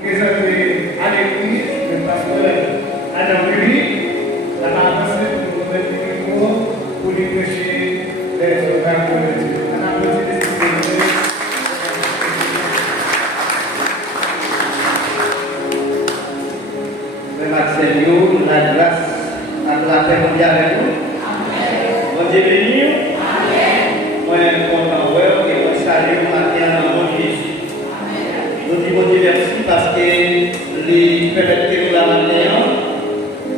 Présenté à l'église, le pasteur Adam Curie, la avancée pour nous mettre le micro pour lui prêcher les oracles de Dieu. On applaudit les citoyens. Maxime, la grâce à la paix mondiale avec nous. Bon Dieu béni. Moi, content et moi salue le matin dans mon Jésus. Nous disons bon Dieu merci parce que les permettent que nous la matin,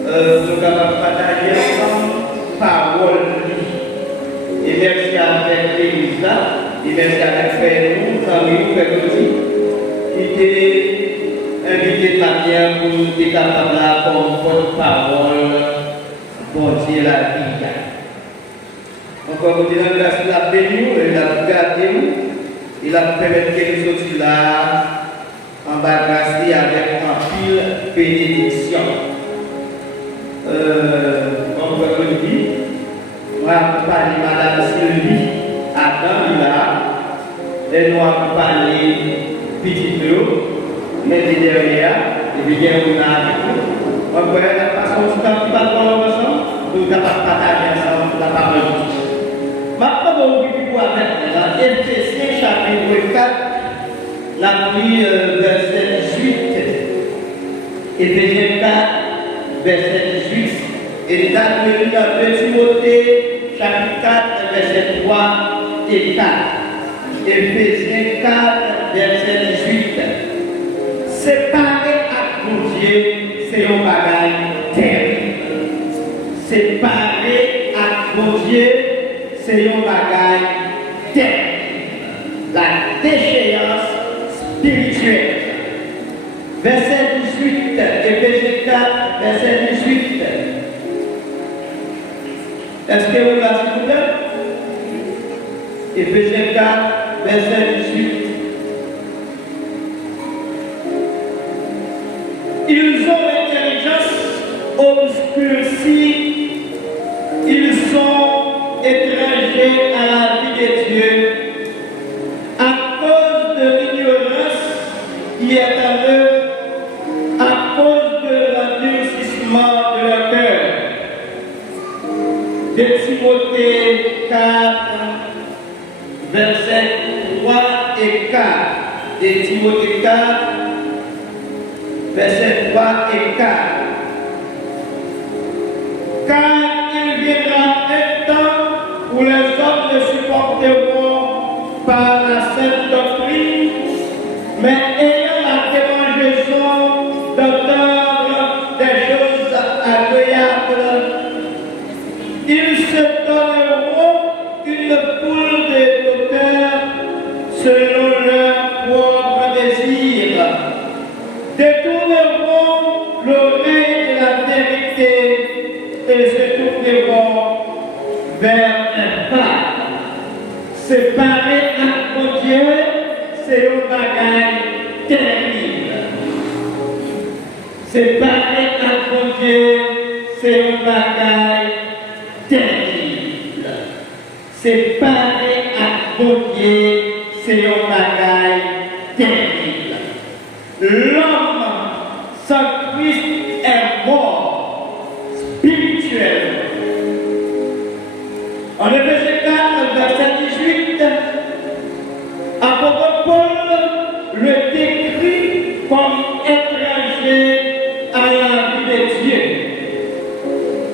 nous avons partagé ensemble parole de vie. Et merci avec l'église là, et merci avec frère nous, famille nous, frère Gauthier, qui était invité de matin pour nous être capables là comme porte-parole, bon Dieu la vie. Encore continuer à la bénir, il a gardé nous, il a permis que nous soyons là, embarrassés avec un pile bénédiction. Comme vous le dites, nous accompagnons Madame Sylvie Adam là, et nous accompagnons Petit Peu, mais derrière, et bien on a avec nous. On peut la façon dont nous parlons ensemble, nous allons partager ensemble la parole de Dieu. Maintenant, nous allons avec dans Éphésiens chapitre 4, la pluie verset 18. Éphésiens 4, verset 18. Et date de Timothée, chapitre 4, verset 3 et 4. Éphésiens 4, verset 18. Séparé à mon Dieu, c'est un bagage terrible. Séparé à mon Dieu, c'est un bagage terrible. La déchéance spirituelle. Verset 18, Éphésiens 4, verset 18. Est-ce que vous l'avez, s'il vous plaît? Éphésiens 4, verset 18. Ils ont l'intelligence obscurcie, ils sont étrangers à la vie de Dieu à cause de l'ignorance qui est en eux, à cause de l'endurcissement de leur cœur. De Timothée 4, versets 3 et 4. De Timothée 4, versets 3 et 4. Car il viendra un temps où les hommes ne supporteront pas la sainte doctrine, mais ayant la démangeaison d'entendre des choses agréables, ils se donneront une foule de docteurs selon leur propre désir, détourneront l'oreille de la vérité et se tourneront vers un pas. Séparé à mon Dieu, c'est un bagage terrible. Séparé à mon Dieu, c'est un bagage terrible. Séparé à mon Dieu, c'est un bagage terrible. L'homme sans Christ est mort spirituellement. En Éphésiens 4, verset 18, apôtre Paul le décrit comme étranger à la vie de Dieu.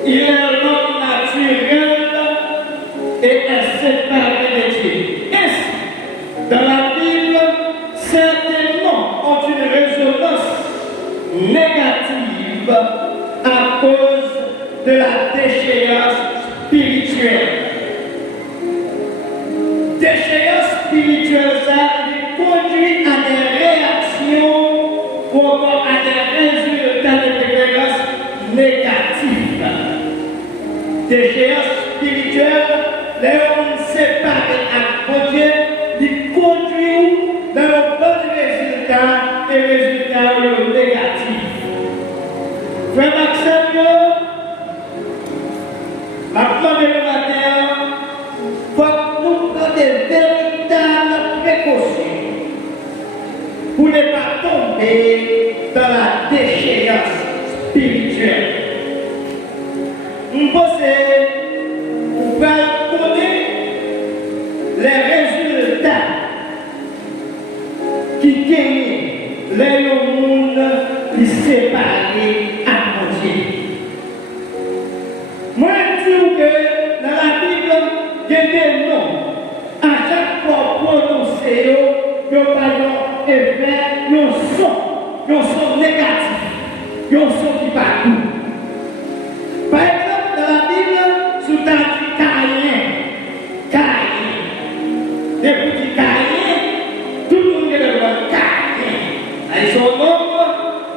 Il est l'homme naturel et est séparé de Dieu. Ainsi, dans la Bible, certains noms ont une résonance négative à cause de la déchéance spirituelle. Déchéance spirituelle, ça conduit à des réactions ou encore à des résultats de préférence négatifs. Déchéance spirituelle, les hommes séparés à Dieu, ils conduisent dans le bon résultat et résultats négatifs. Frère Maxime, maintenant de le matin, faut que nous prenions des véritables précautions pour ne pas tomber dans la déchéance spirituelle. Nous pensons qu'on va connaître les résultats qui gagnent les monde qui séparés à mon Dieu. Moi, je dis que dans la Bible, il y a des noms. À chaque fois prononcé, il y a un effet, il y a un son négatif, il y a un son qui va tout. Par exemple, dans la Bible, sous ta dit Caïn, depuis dit Caïn, tout le monde est le nom Caïn. Et son nom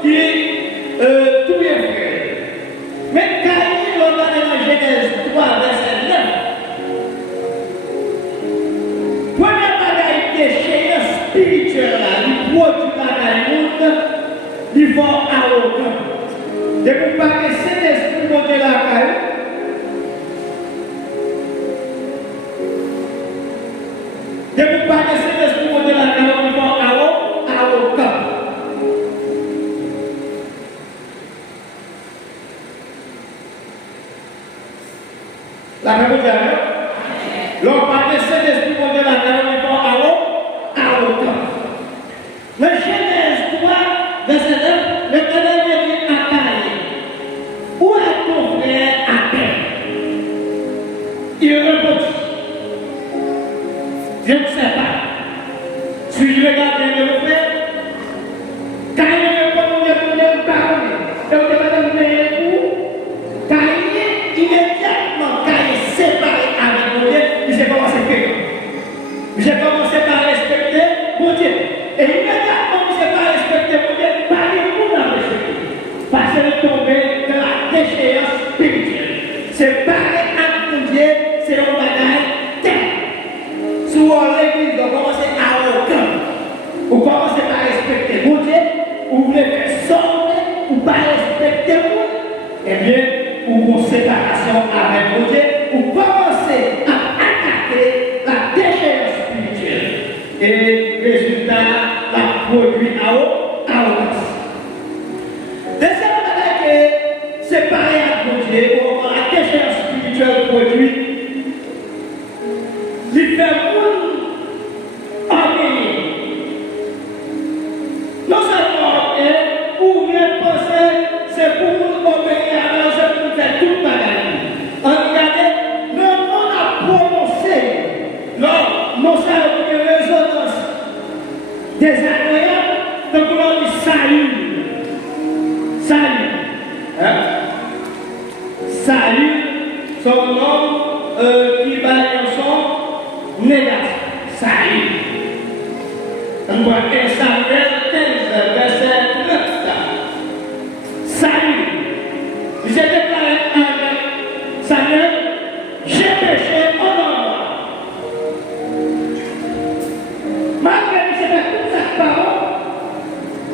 qui tout est vrai. Mais Caïn, on va dans la Genèse 3, verset 9. Première bagaille déchéance spirituelle, il produit bagaille monde, il va arrogant. Depuis pas que cet esprit monte la caille, depuis pas que cet esprit monte la caille, il va arrogant. La même chose, l'on parle de cet esprit monte la caille, il va arrogant. Le Genèse 3, verset 9, l'Éternel dit à Caïn, où est ton frère Abel? Il répondit, je ne sais pas. Suis-je regardé de mon frère? Caïn répond, je ne sais pas. Donc, je vais donner où? Caïn, immédiatement, Caïn séparé avec mon Dieu, il s'est commencé à faire. J'ai commencé par respecter mon Dieu. Et immédiatement, il ne s'est pas respecté mon Dieu, pas les monde à respecter. Parce qu'il est tombé dans la déchéance spirituelle. C'est pareil à mon Dieu, c'est un bagage tel. Souvent, l'église doit commencer à arrogant. Vous commencez par respecter mon Dieu, vous voulez faire sortir, ou pas respecter mon Dieu. Eh bien, ou une séparation avec mon Dieu, vous commencez à attaquer la déchéance spirituelle. Et résultat, la produit à arrogance. Deuxième bagaille que séparé à mon Dieu, ou encore la déchéance spirituelle produit, il fait monde orgueilleux. Non seulement pour bien penser, c'est pour nous obéir, alors c'est pour faire tout bagaille. Regardez, le monde a prononcé, non ça a une résonance désagréable, donc on dit salut. Salut. Hein? Salut, son nom qui va en son négatif. Salut. On voit que Samuel 15, verset 9. Salut. J'ai déclaré avec Samuel, j'ai péché en moi. Malgré que j'ai fait toute cette parole,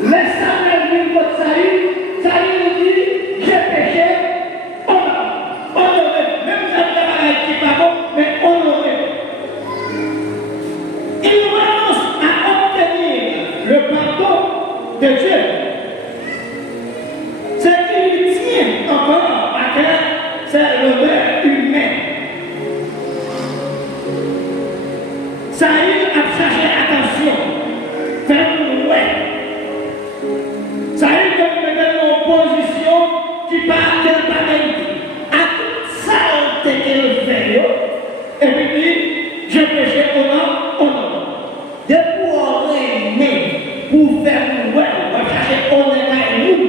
laisse Samuel dire votre salut. Salut nous dit, j'ai péché en moi. Honoré. Même si c'est un qui n'est pas bon, mais honoré. Il renonce à obtenir le pardon de Dieu. Ce qui lui tient encore à cœur, c'est l'honneur humain. Saül a cherché attention. Fais-nous ouais. Saül comme une opposition qui part de pareil à toute saleté qu'elle fait. Et puis dit, je péché au nom. De pour régner, pour faire nous ouais, on va chercher honneur à nous.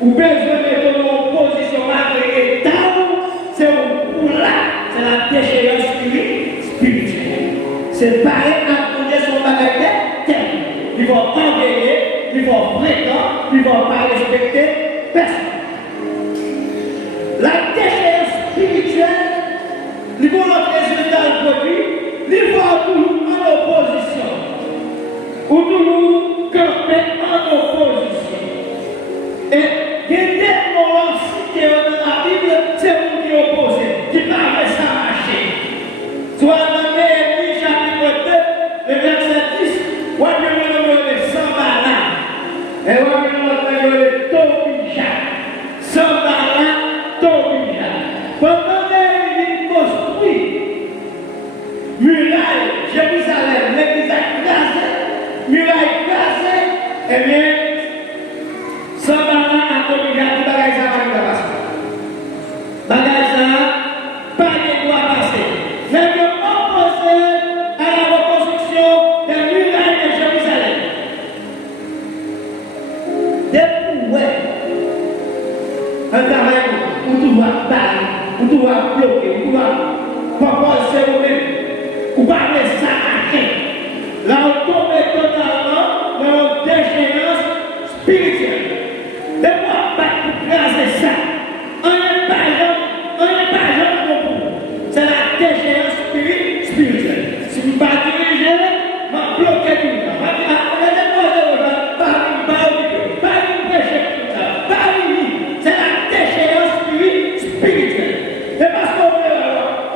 Ou besoin de ton opposition malgré l'état, c'est un poula, c'est la déchéance spirituelle. C'est pareil à donner son bagage tel. Ils vont engueuler, ils vont prétendre, ils ne vont pas respecter personne. La déchéance spirituelle, ils vont notre résultat produit, ils vont toujours en opposition. Ou toujours camper en opposition. Et il y a des moments cités dans la Bible, c'est vous qui opposez, qui parlent ça marcher. Soit dans Néhémie chapitre 2, le verset 10, ou bien le 100 balles. Et ou bien Tobija. Sambala, Tobija. Pendant qu'il construit muraille, Jérusalem, l'église a muraille crasée, eh bien, Sambala a Tobija, tout bagage ça va pas passer. Bagage ça, pas de droit passer. Mais le opposé à la reconstruction des murailles de Jérusalem. Depuis ouais, un travail où tu vas parler, où tu vas bloquer, où tu vas proposer vous-même, où tu vas laisser ça à rien. Là, on tombe totalement dans une déchéance spirituelle. De quoi pas pour craser ça? On n'est pas jamais bon. C'est la déchéance spirituelle. Si vous ne pas dirigez, vous bloquez tout le temps. C'est la déchéance spirituelle. C'est parce qu'on est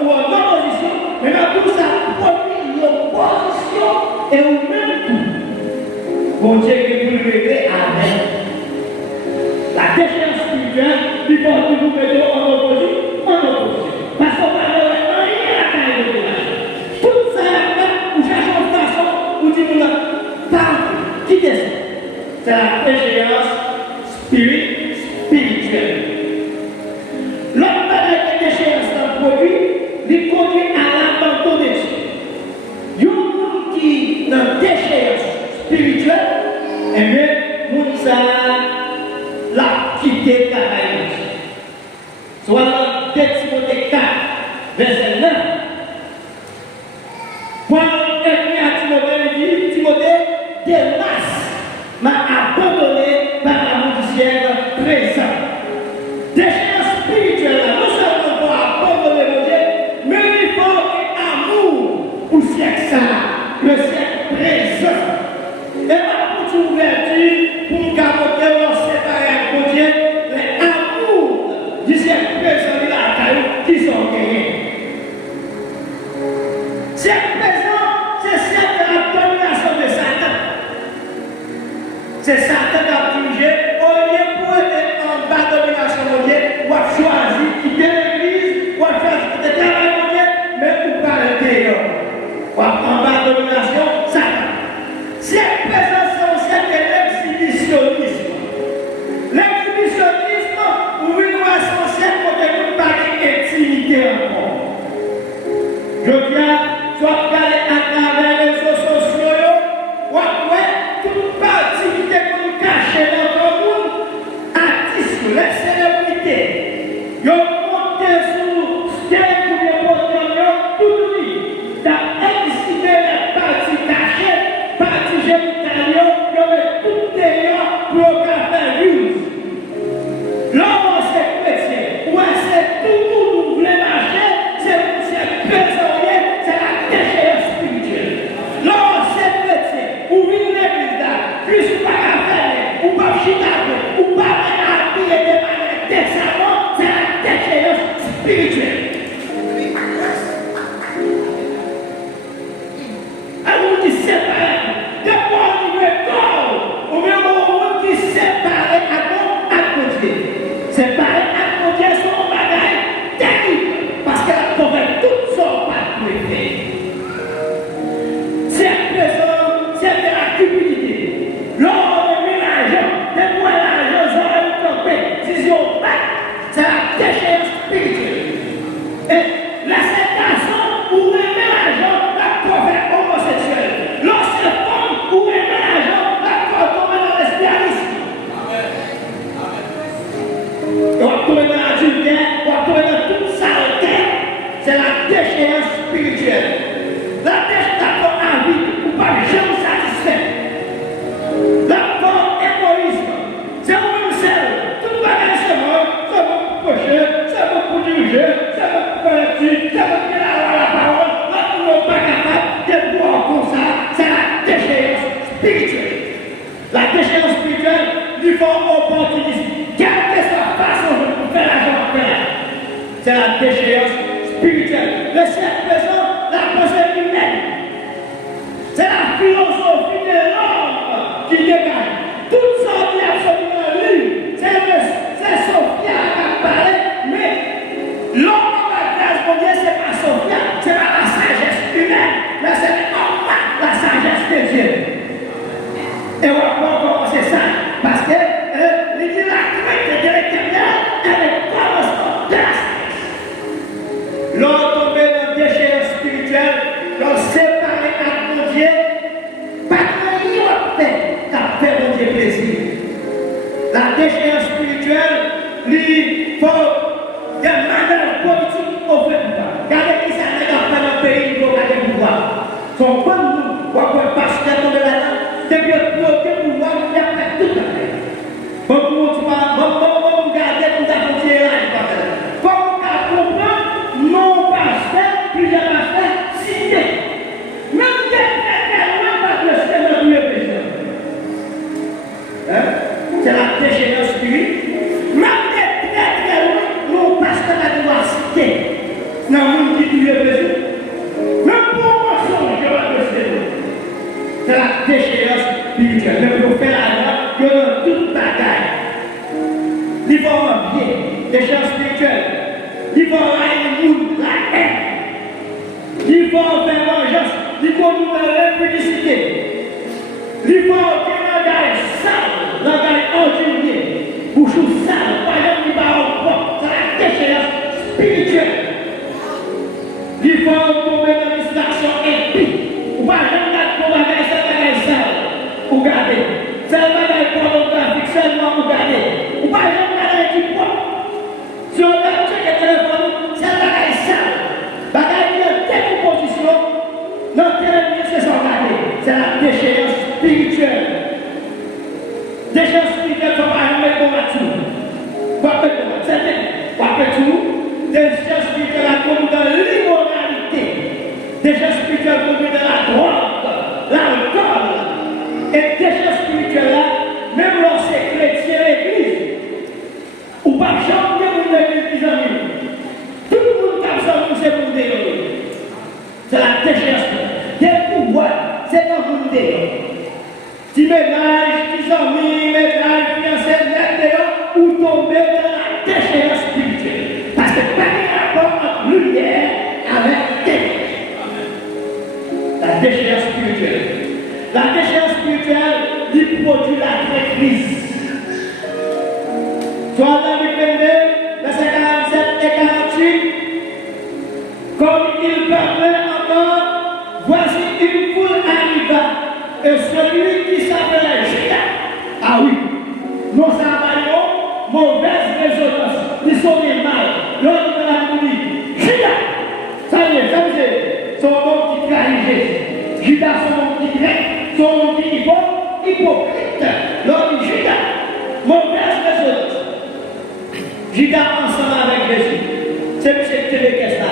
en opposition, mais dans tout ça, produit l'opposition et au même tout. Bon Dieu qui vous régler avec la déchéance spirituelle, il faut que vous mettez en opposition. Parce qu'on va rien à la taille de l'âge. Tout ça, vous cherchez une façon, vous dites, parle, quittez ça. C'est la déchéance spirituelle. L'autre bagage de déchéance dans le produit, il conduit à l'abandon de Dieu. Il y a un monde qui, dans déchéance spirituelle, eh bien, nous ça l'a quitté travail. Soit dans 2 Timothée 4, verset 9. Paul écrit à Timothée, il dit, Timothée, Démas m'a abandonné par l'amour du ciel présent. Déchéance spirituelle, non seulement pour abandonner mon Dieu, mais il faut amour pour le siècle ça, le siècle présent. Et pas pour tout ouverture, pour nous camoter, nous séparer avec mon Dieu, mais amour du siècle présent, il a caillou qui sont gagnés. Siècle présent, c'est siècle de la domination de Satan. C'est Satan qui a dirigé, au lieu pour être en bas de domination de Dieu, ou a choisi quitter l'église, ou a choisi quitter le travail de Dieu, mais ou pas l'intérieur. Ou en bas de domination, Satan. Siècle présent, c'est un siècle de l'exhibitionnisme. L'exhibitionnisme, oui, nous avons un siècle où nous n'avons pas d'intimité encore. Je viens, soit regarder à travers les réseaux sociaux, ou après, toute partie pour nous cacher dans le monde, artistes, les célébrités, ils ont monté sur stage pour les porter tout nuit, d'exciter les parties cachées, parties génitales, ils ont mis tout dehors pour faire views. L'homme, c'est chrétien, ou c'est tout le monde qui voulait marcher, c'est présorier, c'est la déchéance spirituelle. L'homme, c'est chrétien, ou une église là, plus pas à faire, ou pas chitaver, ou pas habiller de manière décemment, c'est la déchéance spirituelle. Un monde qui sépare, de quoi on veut corps, ou même un monde qui sépare à côté. Séparer à côté son bagage terrible, parce qu'elle a trouvé tout son pas préféré. C'est présent, c'est de la cupidité. L'homme met l'argent, des fois l'argent, ça va nous tromper. Si on bat, c'est la déchéance spirituelle. Et l'acceptation ou aimer l'argent, la prophète homosexuelle. Lorsque femme ou aimer l'argent, la prophète dans l'espialisme. On va trouver dans l'adultère, on va trouver dans toute saleté. C'est la déchéance spirituelle. La déchéance d'accord à vie, ou pas jamais satisfait. D'accord égoïsme. C'est vous-même seul. Tout bagage c'est moi. C'est moi pour cocher, c'est moi pour diriger, c'est moi pour faire la suite, c'est moi qui a la parole. Là, nous ne sommes pas capables de boire comme ça. C'est la déchéance spirituelle. La déchéance spirituelle, il faut opportunisme. Quelle que soit la façon de faire l'argent à faire, c'est la déchéance spirituelle. Le siècle présent, la pensée humaine. C'est la philosophie de l'homme qui dégage. Tout ça qui est absolument libre, La déchéance spirituelle, il faut des manœuvres politiques au fait du pouvoir. Regardez qui ça n'est pas dans le pays qui a des pouvoirs. Son bon nous, ou un pasteur de la tête, depuis le pouvoir, il a fait tout à fait. Bon, vous regardez, vous avez continué là, comme vous comprendre, non pasteur, plusieurs pasteurs, cités. Même quelqu'un pas de Seigneur du président. C'est la déchéance spirituelle. Même très loin, non pasteur va devoir citer. Dans le monde qui tue le président. Même pour mensonge, je vais le Seigneur. C'est la déchéance spirituelle. Mais pour faire la loi, il y a toute bagaille. Il faut un bien, déchéance spirituelle. Il faut la haine. Il faut faire vengeance. Il faut nous faire l'impudicité. Il faut que l'engagement sale, l'engagement ordinaire, bouche sale, par exemple, il va au port, c'est la déchéance spirituelle. Il faut tomber dans une distraction impie. Ou pas jamais pour regarder cette bagaille sale. Ou garder. Cette bagaille pornographique seulement ou garder. Ou pas jamais regarder du poids. Si on a checké le téléphone, cette bagaille sale. Bagaille qui est décomposition. Notre ennemi, c'est son garder. C'est la déchéance spirituelle. Déchéance spirituelle, il ne faut pas jamais combattre tout. Pas faire combattre. C'est pas faire tout. Déchéance spirituelle, la conduite dans l'immoralité. Déchéance spirituelle, conduite dans la drogue, l'alcool. Et déchéance spirituelle, là, même lorsque chrétien l'église, ou pas jamais pour l'église, les amis. Tout le monde qui a besoin de c'est pour déroger. C'est la déchéance spirituelle. Des pouvoirs, c'est dans le monde. Si ménage, si amis, ménage, fiancé, net, ou tomber dans la déchéance spirituelle. Parce que pas de rapport entre lumière avec ténèbres. La déchéance spirituelle. La déchéance spirituelle, il produit la traîtrise. Soit dans le 22, verset 47 et 48, comme il parlait encore, voici une foule arriva, et celui qui s'appelait Judas. Ah oui, non, ça va mauvaise résonance, ils sont des mal, l'autre de la folie. Judas, ça y est, ça vous est, son nom qui trahit Jésus. Judas, son nom qui grec, son nom qui hypocrite. L'autre Judas, mauvaise résonance. Judas ensemble avec Jésus. C'est M. Téléquest là.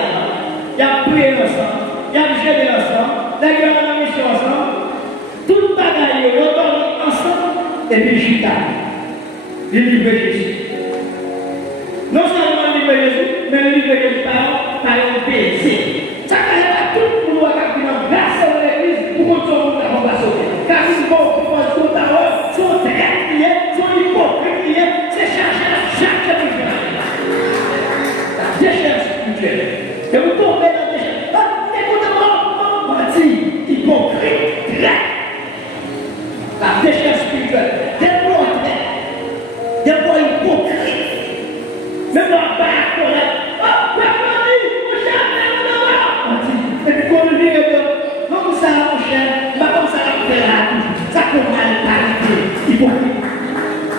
Il a prié ensemble, il a gêné ensemble, il a mis mission ensemble. Tout le bagaille, il a ensemble. Et puis Judas, il livre Jésus. Non seulement il livre Jésus, mais il livre Jésus par un baiser. Ça ne fait pas tout le monde qui a grâce à l'église pour que tout le monde va sauver. Car ils vont pouvoir tout à l'heure, sont très liés, sont hypocrites, c'est chargé à chaque chose. La déchéance spirituelle. Et vous tombez dans la déchéance. Écoutez-moi, menti, hypocrite, grec. La déchéance spirituelle. Des mots hypocrites. Même la barre correcte. Oh, et puis quand on dit, comme ça, mon cher, comme ça, on fait là, ça commence à parler. Hypocrite.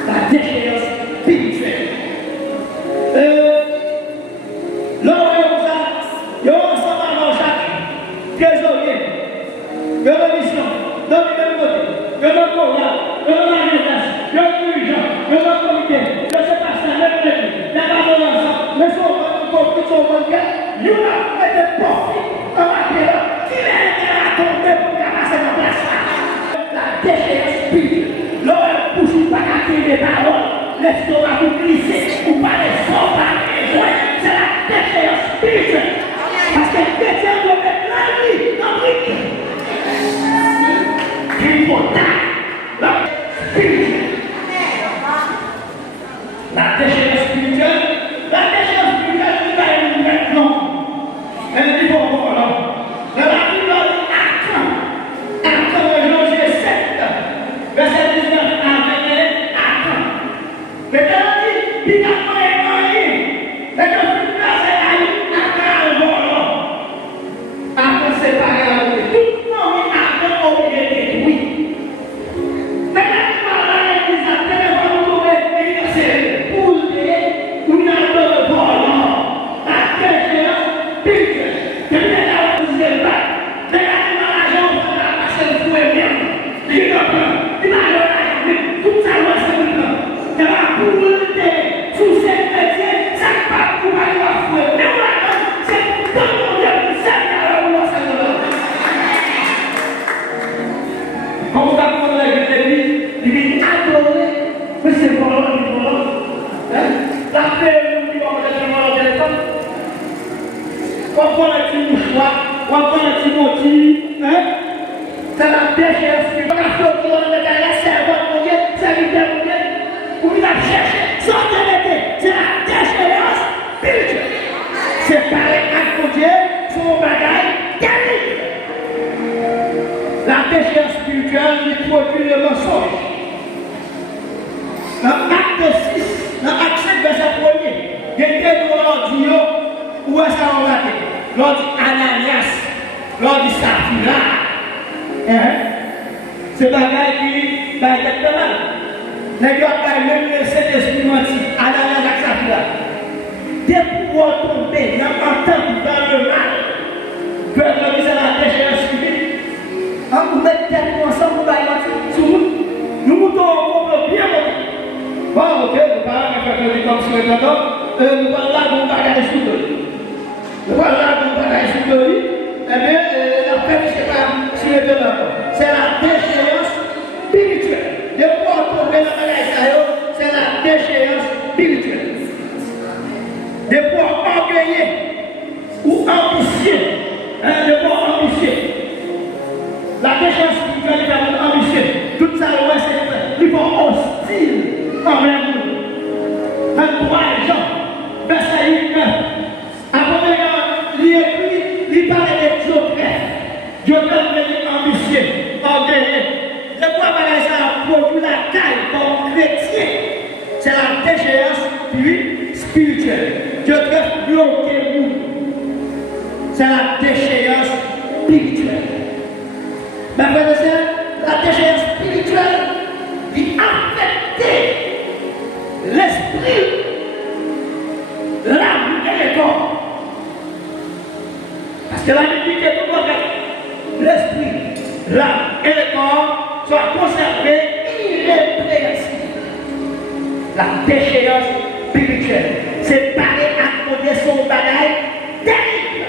La déchéance spirituelle. Yo ensemble avant chaque trésorier, yo la mission, dans le même côté, yo dans le choral, yo dans la jeunesse, yo dans le dirigeant, yo dans le comité, yo c'est pas ça, même les la parole ensemble, mais son banquier, yo a fait des profits en matière, qui est à tomber pour ramasser dans la place là. La déchéance spirituelle, l'homme pousse pas à tirer des paroles, l'estomac vous glisser, ou pas les sorts par les joints, c'est la déchéance spirituelle. Parce que les chrétiens doivent mettre la vie dans le rythme. Il faut la spirituelle. La déchéance spirituelle, il va être maintenant. Elle dit bon, voilà. La Bible dit attends, Josué 7, verset 19 à 21, attends. Mais elle dit, il n'a pas rien. Mais quand tu places à après séparer la route. Tout le monde a obligé de détruire. Mais là, tu vas à l'église, à téléphone, vous trouvez toi, on va prendre un petit motif, hein? C'est la déchéance spirituelle. On a fait la servante pour Dieu, serviteur pour Dieu, pour nous chercher, sans arrêter. C'est la déchéance spirituelle. C'est pareil avec Dieu, son bagage terrible. La déchéance spirituelle, il produit le mensonge. Dans l'acte 6, dans l'acte 5, verset 1er, il y a des gens où est-ce qu'on va dire? L'on dit Ananias, l'on dit Saphira. C'est bagaille qui va être mal. Les gars, même le Saint-Esprit menti, Ananias et Saphira. Des pouvoirs tombés, n'entendent dans le mal. Que l'on dit la déchéance spirituelle. On met tête ensemble, on va y nous moutons au bien monté. Bon, ok, nous parlons de comme sur le temps. Nous parlons là de bagage sous le nous parlons là de bagage sous le eh bien, la paix, c'est pas sur le temps. C'est la déchéance spirituelle. De pouvoir trouver la bagage, c'est la déchéance spirituelle. De pouvoir orgueiller ou ambitieux. De pouvoir ambitieux. La déchéance spirituelle est vraiment ambitieuse. Tout ça, c'est il faut hostile envers nous. 23 Jean, verset 9. Après, il écrit, il parle de Dioclès. Dioclès est ambitieux, orgueilleux. De quoi ça a produit la caille comme chrétien? C'est la déchéance spirituelle. Dioclès bloque nous. C'est la déchéance spirituelle. Mais frère et sœur, la déchéance spirituelle qui affecte l'esprit, l'âme et le corps. Parce que la Bible dit que l'esprit, l'âme et le corps soient conservés irrépréhensibles. La déchéance spirituelle, séparée à côté de son bagage terrible.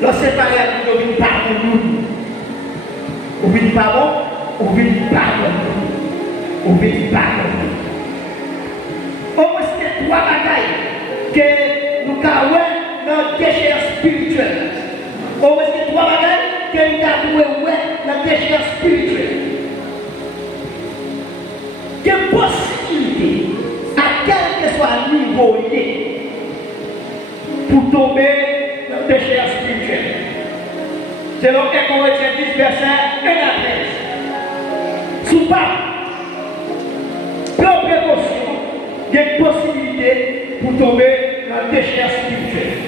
Le séparer à côté de nous. Oublie pardon, oublie pardon, oublie pardon. Au moins, c'est trois bagailles que nous avons dans la déchéance spirituelle. Au moins, c'est trois bagailles que nous avons dans la déchéance spirituelle. Quelle possibilité, à quel que soit le niveau, pour tomber dans la déchéance spirituelle. Selon 1 Corinthiens 10, verset 1 à 13. Sous pas, plein précaution, il y a une possibilité pour tomber dans la déchéance spirituelle.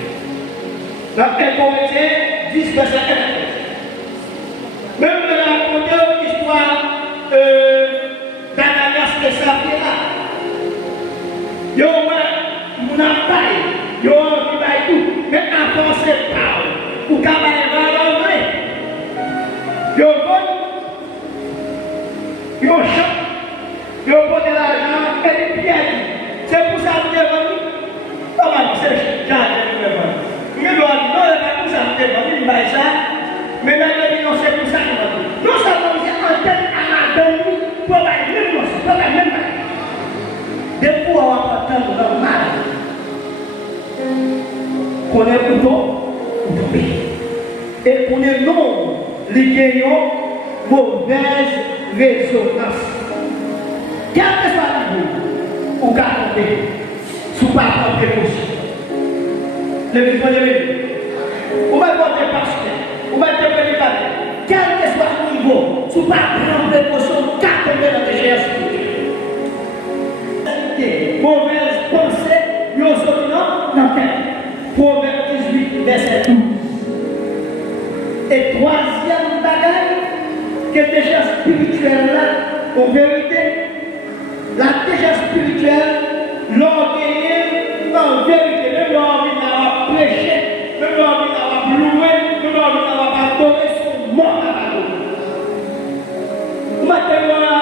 Dans 1 Corinthiens 10, verset 1 à 13. Même dans la l'histoire d'Ananias et Saphira, il y a un appareil, il y a un tout, mais avant cette parole, pour qu'à ils ont chanté, ils ont posé l'argent et les pieds. C'est pour ça que vous êtes venus. Comment c'est jardin que vous êtes venus? Vous êtes venus, non, c'est pas pour ça que vous êtes venus, mais ça. Mais maintenant, c'est pour ça que vous êtes venus. Non seulement vous êtes en tête à la donne, pour avoir même chose, pour avoir même chose. De pouvoir avoir un temps normal. Qu'on est couteau, ou tombé. Et qu'on est non, les gagnants, mauvaise résonance. Quel que soit le niveau, ou garder, sous pas de précaution. Le ou même votre pasteur, ou même votre prédicateur, quel que soit le niveau, sous pas de précaution, car tomber dans les gestes. Mauvaise pensée, nous sommes dans quel? Proverbe 18, verset 12. Et troisième bagage, que déjà spirituelle là, en vérité, la déchéance spirituelle, l'orgueil, en vérité, même l'envie d'avoir prêché, même l'envie d'avoir loué, même l'envie d'avoir adoré son mort à la loupe. Maintenant,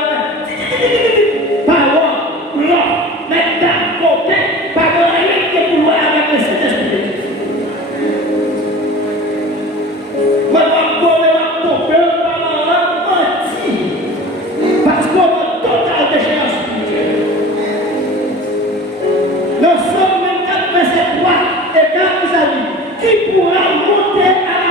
parole, non, maintenant, côté, parole, rien que pour voir avec le Saint-Esprit. Qui pourra monter à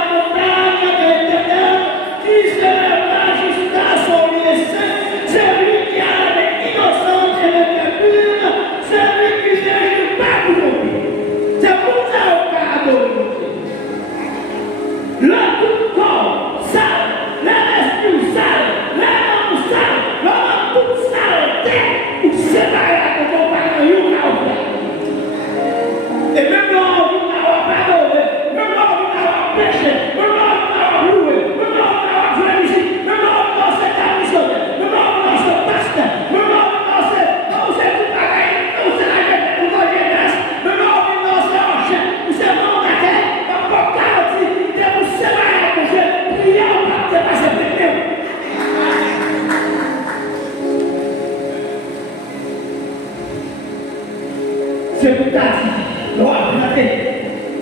c'est pour ta vie. Loi, rentrez.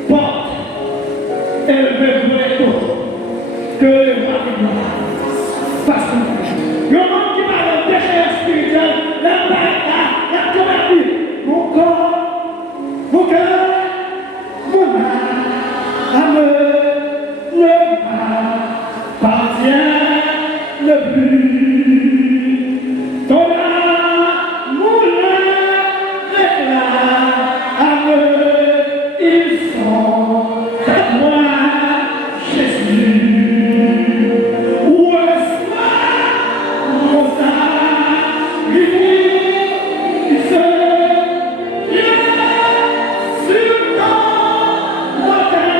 Porte. Élevez-vous les tours. Que le roi de gloire fasse tout. Le monde qui parle de péché spirituel, la bataille, la combattu. Mon corps, mon cœur, mon âme ne m'appartient plus. Ton amour réclame, ils sont à moi, Jésus. Reçois mon sacrifice, sur ton autel.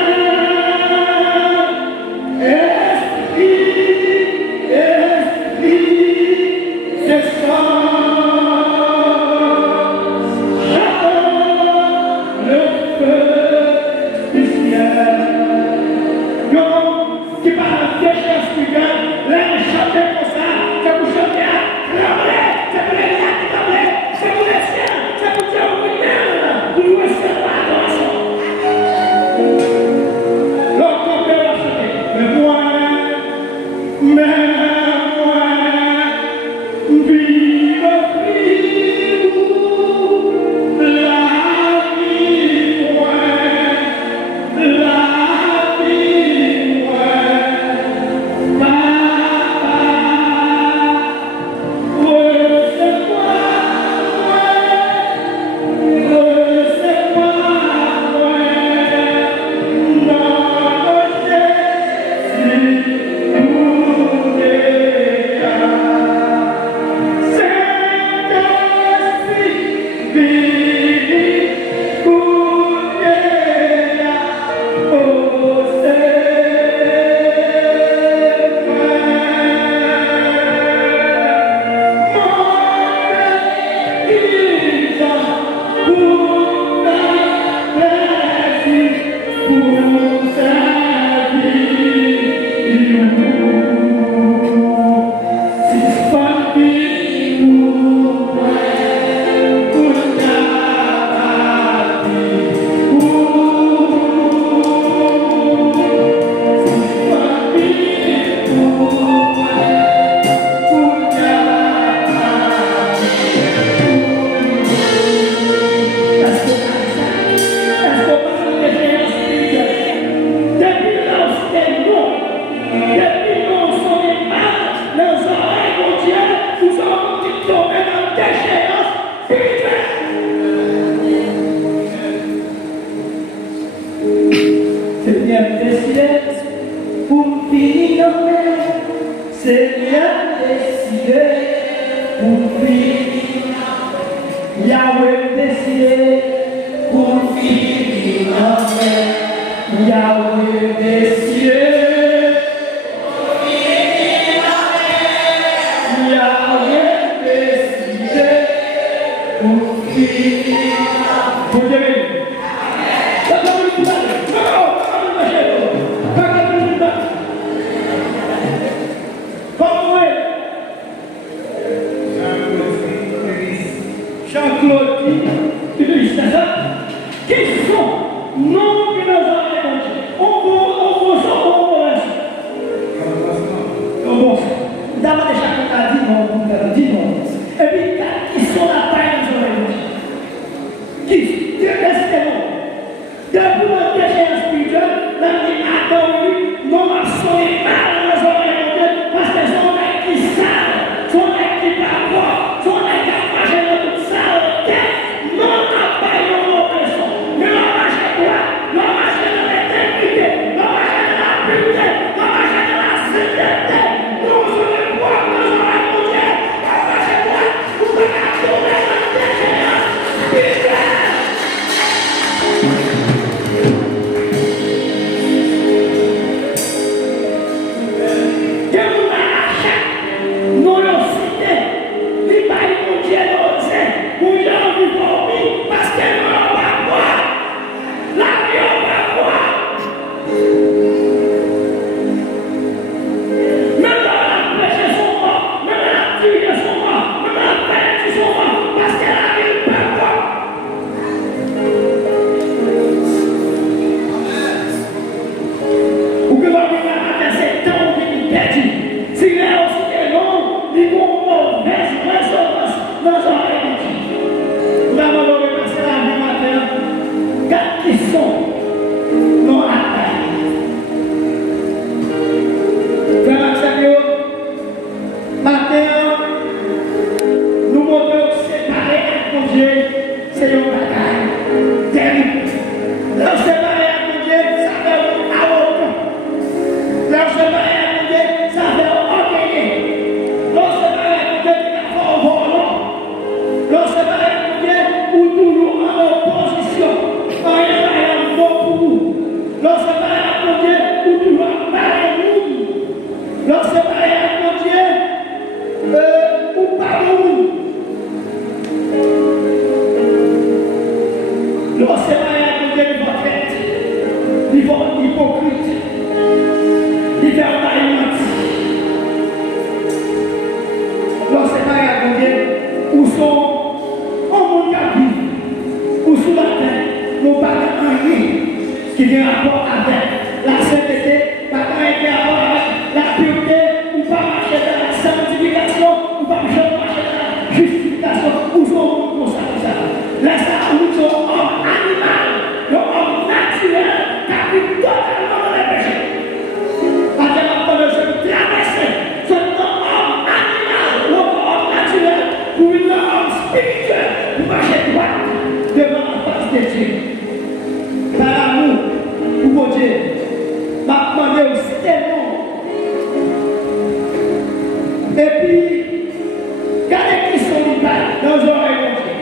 Nous Dieu, c'est un bagaille terrible. Lorsque marié à mon Dieu, ça fait un arrogant. Lorsque marié à mon Dieu, ça fait un orgueilleux. Lorsque marié à mon Dieu, ça fait un volant. Lorsque marié à mon Dieu, ou toujours en opposition. Marié à mon bon pour vous. Lorsque marié à mon Dieu, ou toujours marié à nous. Lorsque marié à mon Dieu, ou pas nous. Lorsque marié à mon Dieu, il va être hypocrite. Il fait un taillement. Lorsque marié à mon Dieu, où sont en monde qui vit, où sous la terre, nous parlons rien qui a rapport avec la sainteté, pas qui a rapport avec la pureté, ou pas marcher dans la sanctification, ou pas marcher dans la justification, ou sont comme ça. Là, ça, nous sommes hommes animal, l'homme naturel, qui a pris totalement dans les péchés. Parce que la je veux traverser ce homme animal, l'homme naturel, pour une homme spirituel, pour marcher droit devant la face de Dieu. Par l'amour, pour mon Dieu, m'a demandé aussi tellement. Et puis, regardez qui sont les balles dans les oreilles de Dieu.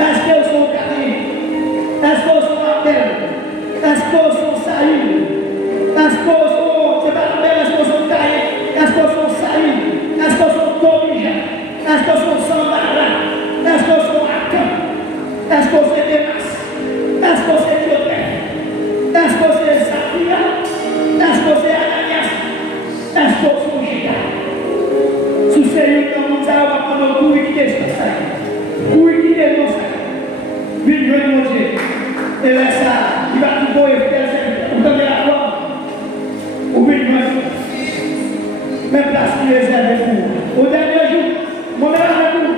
Est-ce qu'elles sont carrées? Est-ce qu'elles sont appelles? Est-ce qu'elles sont saillies? Est-ce qu'elles sont, c'est pas la même, est-ce qu'elles sont taillées? Est-ce qu'elles sont saillies? Est-ce qu'elles sont corrigées? Est-ce qu'elles sont sans barre? Est-ce qu'elles sont à camp? Est-ce qu'elles sont démasses? Est-ce que c'est Dieu? Est-ce que c'est Safira? Est-ce que c'est Ananias? Est-ce que c'est Judas? Sous ces lieux, dans le monde, ça va prendre tout qui est sur ça. Tout qui est dans ça. Vive le mon Dieu. Et là, ça, il va tout beau et faire ça. Vous donnez la gloire. Oublie moi. Même place qui est réservée pour vous. Au dernier jour, mon mère avec vous,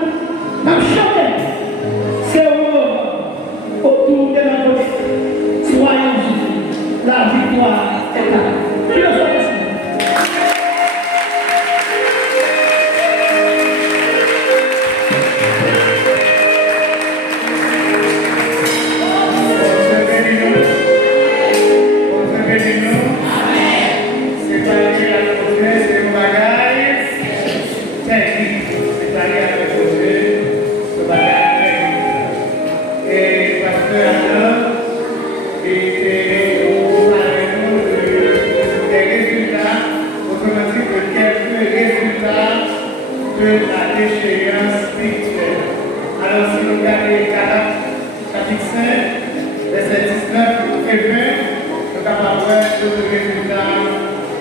m'a chanté. C'est autour de la côté. Soyons la victoire est là. Dieu soit merci. C'est pas lié à l'autre, c'est un bagage technique. C'est pas lié à l'autre, c'est un bagage technique. Et parce que Adam était au parlement des résultats, autrement dit que quelques résultats de la déchéance spirituelle. Alors si nous regardons Galates chapitre 5, verset 19 et 20, nous avons le résultat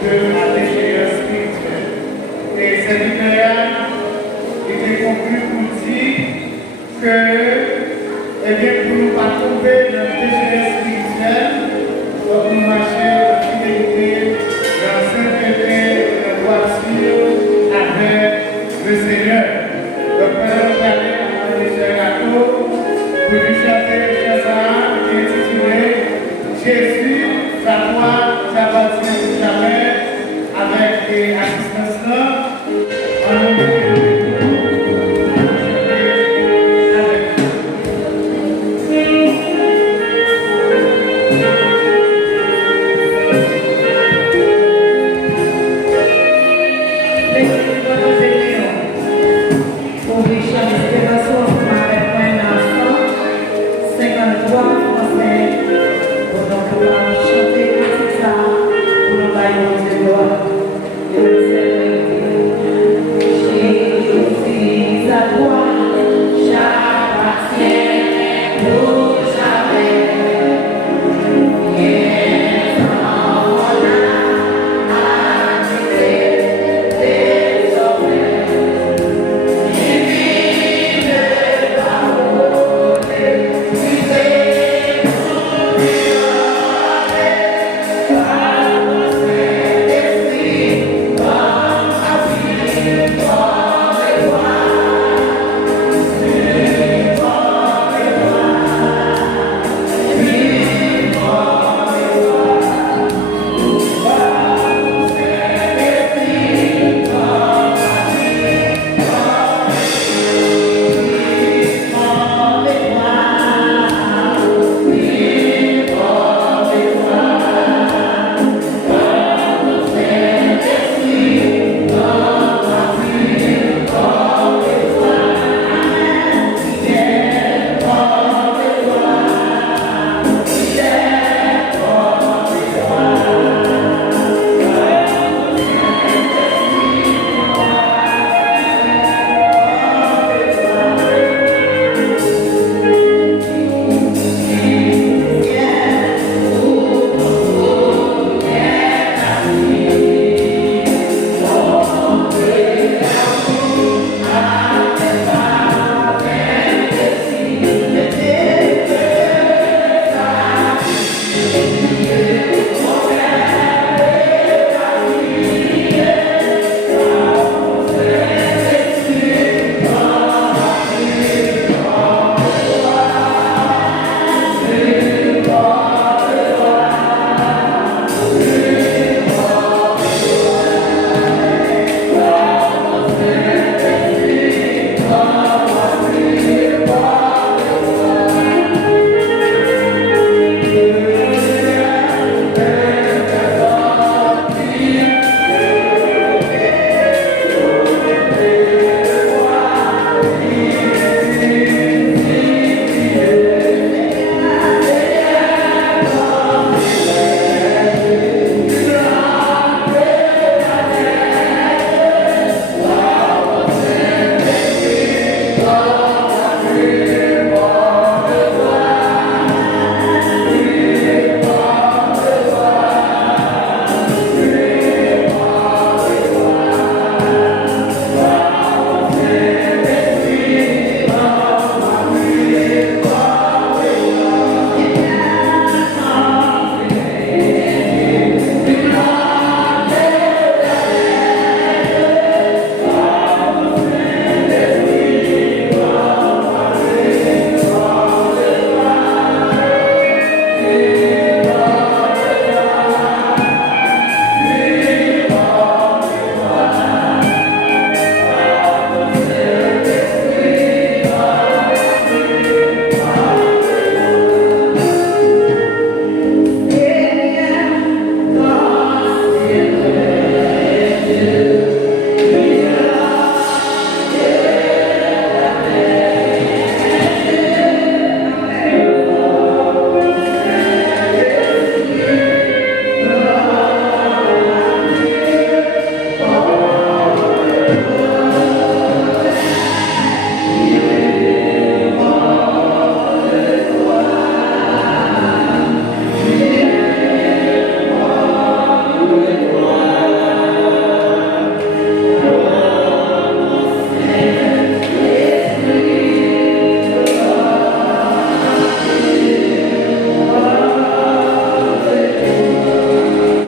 de la déchéance spirituelle. Et cette idée était conclue pour dire que, eh bien, pour ne pas tomber dans la déchéance spirituelle, nous marchons